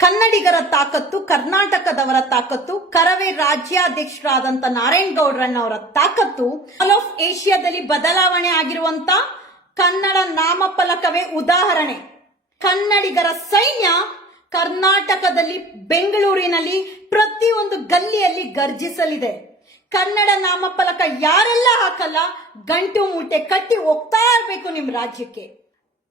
ಕನ್ನಡಿಗರ ತಾಕತ್ತು, ಕರ್ನಾಟಕದವರ ತಾಕತ್ತು, ಕರವೇ ರಾಜ್ಯಾಧ್ಯಕ್ಷರಾದಂತ ನಾರಾಯಣಗೌಡರಣ್ಣವರ ತಾಕತ್ತು, ಆಲ್ ಆಫ್ ಏಷ್ಯಾದಲ್ಲಿ ಬದಲಾವಣೆ ಆಗಿರುವಂತ ಕನ್ನಡ ನಾಮಫಲಕವೇ ಉದಾಹರಣೆ. ಕನ್ನಡಿಗರ ಸೈನ್ಯ ಕರ್ನಾಟಕದಲ್ಲಿ, ಬೆಂಗಳೂರಿನಲ್ಲಿ ಪ್ರತಿಯೊಂದು ಗಲ್ಲಿಯಲ್ಲಿ ಗರ್ಜಿಸಲಿದೆ. ಕನ್ನಡ ನಾಮಫಲಕ ಯಾರೆಲ್ಲ ಹಾಕಲ್ಲ, ಗಂಟು ಮೂಟೆ ಕಟ್ಟಿ ಹೋಗ್ತಾ ಇರ್ಬೇಕು ನಿಮ್ ರಾಜ್ಯಕ್ಕೆ.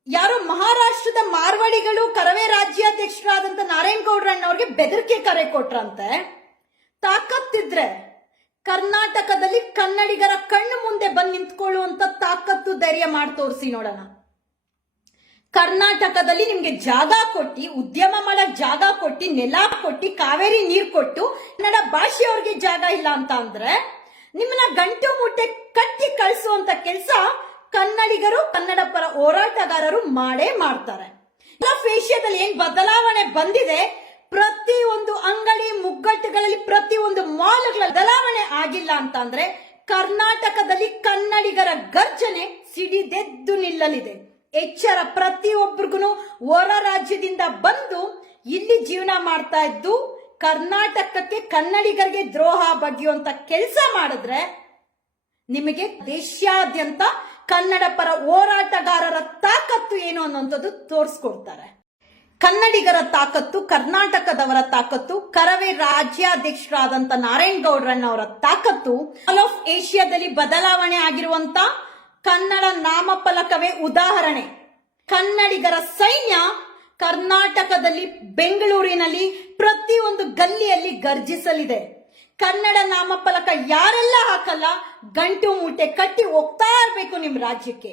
ಯಾರೋ ಮಹಾರಾಷ್ಟ್ರದ ಮಾರ್ವಾಡಿಗಳು ಕರವೇ ರಾಜ್ಯಾಧ್ಯಕ್ಷರಾದಂತ ನಾರಾಯಣಗೌಡರಣ್ಣವ್ರಿಗೆ ಬೆದರಿಕೆ ಕರೆ ಕೊಟ್ರಂತೆ. ತಾಕತ್ತಿದ್ರೆ ಕರ್ನಾಟಕದಲ್ಲಿ ಕನ್ನಡಿಗರ ಕಣ್ಣು ಮುಂದೆ ಬಂದು ನಿಂತ್ಕೊಳ್ಳುವಂತ ತಾಕತ್ತು, ಧೈರ್ಯ ಮಾಡಿ ತೋರಿಸಿ ನೋಡೋಣ. ಕರ್ನಾಟಕದಲ್ಲಿ ನಿಮ್ಗೆ ಜಾಗ ಕೊಟ್ಟಿ, ಉದ್ಯಮ ಮಾಡಕ್ ಜಾಗ ಕೊಟ್ಟಿ, ನೆಲ ಕೊಟ್ಟಿ, ಕಾವೇರಿ ನೀರು ಕೊಟ್ಟು ಕನ್ನಡ ಭಾಷೆಯವ್ರಿಗೆ ಜಾಗ ಇಲ್ಲ ಅಂತ ಅಂದ್ರೆ ನಿಮ್ಮನ್ನ ಗಂಟು ಮುಟ್ಟೆ ಕಟ್ಟಿ ಕಳಿಸುವಂತ ಕೆಲಸ ಕನ್ನಡಿಗರು, ಕನ್ನಡ ಪರ ಹೋರಾಟಗಾರರು ಮಾಡೇ ಮಾಡ್ತಾರೆ. ಏಷ್ಯಾದಲ್ಲಿ ಏನ್ ಬದಲಾವಣೆ ಬಂದಿದೆ, ಪ್ರತಿಯೊಂದು ಅಂಗಡಿ ಮುಗ್ಗಟ್ಟುಗಳಲ್ಲಿ, ಪ್ರತಿಯೊಂದು ಮಾಲ್ಗಳ ಬದಲಾವಣೆ ಆಗಿಲ್ಲ ಅಂತಂದ್ರೆ ಕರ್ನಾಟಕದಲ್ಲಿ ಕನ್ನಡಿಗರ ಗರ್ಜನೆ ಸಿಡಿದೆದ್ದು ನಿಲ್ಲಲಿದೆ. ಎಚ್ಚರ, ಪ್ರತಿಯೊಬ್ಬರಿಗೂ ಹೊರ ರಾಜ್ಯದಿಂದ ಬಂದು ಇಲ್ಲಿ ಜೀವನ ಮಾಡ್ತಾ ಇದ್ದು ಕರ್ನಾಟಕಕ್ಕೆ, ಕನ್ನಡಿಗರಿಗೆ ದ್ರೋಹ ಬಗೆಯುವಂತ ಕೆಲಸ ಮಾಡಿದ್ರೆ ನಿಮಗೆ ದೇಶಾದ್ಯಂತ ಕನ್ನಡ ಪರ ಹೋರಾಟಗಾರರ ತಾಕತ್ತು ಏನು ಅನ್ನುವಂಥದ್ದು ತೋರಿಸ್ಕೊಡ್ತಾರೆ. ಕನ್ನಡಿಗರ ತಾಕತ್ತು, ಕರ್ನಾಟಕದವರ ತಾಕತ್ತು, ಕರವೇ ರಾಜ್ಯಾಧ್ಯಕ್ಷರಾದಂತ ನಾರಾಯಣಗೌಡರಣ್ಣವರ ತಾಕತ್ತು, ಆಲ್ ಆಫ್ ಏಷ್ಯಾದಲ್ಲಿ ಬದಲಾವಣೆ ಆಗಿರುವಂತ ಕನ್ನಡ ನಾಮಫಲಕವೇ ಉದಾಹರಣೆ. ಕನ್ನಡಿಗರ ಸೈನ್ಯ ಕರ್ನಾಟಕದಲ್ಲಿ, ಬೆಂಗಳೂರಿನಲ್ಲಿ ಪ್ರತಿಯೊಂದು ಗಲ್ಲಿಯಲ್ಲಿ ಗರ್ಜಿಸಲಿದೆ. ಕನ್ನಡ ನಾಮಫಲಕ ಯಾರೆಲ್ಲ ಹಾಕಲ್ಲ, ಗಂಟು ಮೂಟೆ ಕಟ್ಟಿ ಹೋಗ್ತಾ ಇರ್ಬೇಕು ನಿಮ್ ರಾಜ್ಯಕ್ಕೆ.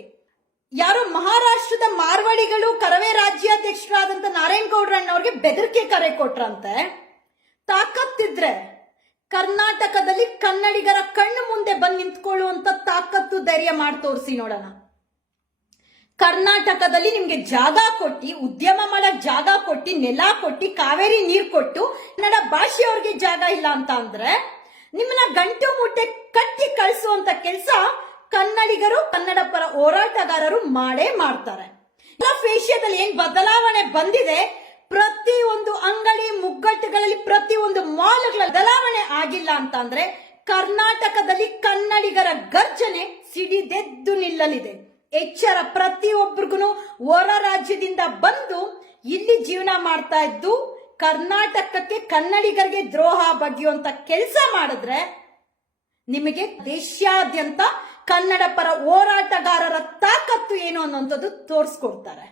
ಯಾರೋ ಮಹಾರಾಷ್ಟ್ರದ ಮಾರ್ವಾಡಿಗಳು ಕರವೇ ರಾಜ್ಯಾಧ್ಯಕ್ಷರಾದಂತ ನಾರಾಯಣಗೌಡರಣ್ಣವ್ರಿಗೆ ಬೆದರಿಕೆ ಕರೆ ಕೊಟ್ರಂತೆ. ತಾಕತ್ತಿದ್ರೆ ಕರ್ನಾಟಕದಲ್ಲಿ ಕನ್ನಡಿಗರ ಕಣ್ಣು ಮುಂದೆ ಬಂದು ನಿಂತ್ಕೊಳ್ಳುವಂತ ತಾಕತ್ತು, ಧೈರ್ಯ ಮಾಡಿ ತೋರಿಸಿ ನೋಡೋಣ. ಕರ್ನಾಟಕದಲ್ಲಿ ನಿಮ್ಗೆ ಜಾಗ ಕೊಟ್ಟಿ, ಉದ್ಯಮ ಮಾಡಕ್ ಜಾಗ ಕೊಟ್ಟಿ, ನೆಲ ಕೊಟ್ಟಿ, ಕಾವೇರಿ ನೀರು ಕೊಟ್ಟು ಕನ್ನಡ ಭಾಷೆಯವ್ರಿಗೆ ಜಾಗ ಇಲ್ಲ ಅಂತ ಅಂದ್ರೆ ನಿಮ್ಮನ್ನ ಗಂಟು ಮುಟ್ಟೆ ಕಟ್ಟಿ ಕಳಿಸುವಂತ ಕೆಲಸ ಕನ್ನಡಿಗರು, ಕನ್ನಡ ಪರ ಹೋರಾಟಗಾರರು ಮಾಡೇ ಮಾಡ್ತಾರೆ. ಏಷ್ಯಾದಲ್ಲಿ ಏನ್ ಬದಲಾವಣೆ ಬಂದಿದೆ, ಪ್ರತಿಯೊಂದು ಅಂಗಡಿ ಮುಗ್ಗಟ್ಟುಗಳಲ್ಲಿ, ಪ್ರತಿಯೊಂದು ಮಾಲ್ಗಳ ಬದಲಾವಣೆ ಆಗಿಲ್ಲ ಅಂತಂದ್ರೆ ಕರ್ನಾಟಕದಲ್ಲಿ ಕನ್ನಡಿಗರ ಗರ್ಜನೆ ಸಿಡಿದೆದ್ದು ನಿಲ್ಲಲಿದೆ. ಎಚ್ಚರ, ಪ್ರತಿಯೊಬ್ಬರಿಗೂ ಹೊರ ರಾಜ್ಯದಿಂದ ಬಂದು ಇಲ್ಲಿ ಜೀವನ ಮಾಡ್ತಾ ಇದ್ದು ಕರ್ನಾಟಕಕ್ಕೆ, ಕನ್ನಡಿಗರಿಗೆ ದ್ರೋಹ ಬಗೆಯುವಂತ ಕೆಲಸ ಮಾಡಿದ್ರೆ ನಿಮಗೆ ದೇಶಾದ್ಯಂತ ಕನ್ನಡ ಪರ ಹೋರಾಟಗಾರರ ತಾಕತ್ತು ಏನು ಅನ್ನುವಂಥದ್ದು ತೋರಿಸ್ಕೊಡ್ತಾರೆ.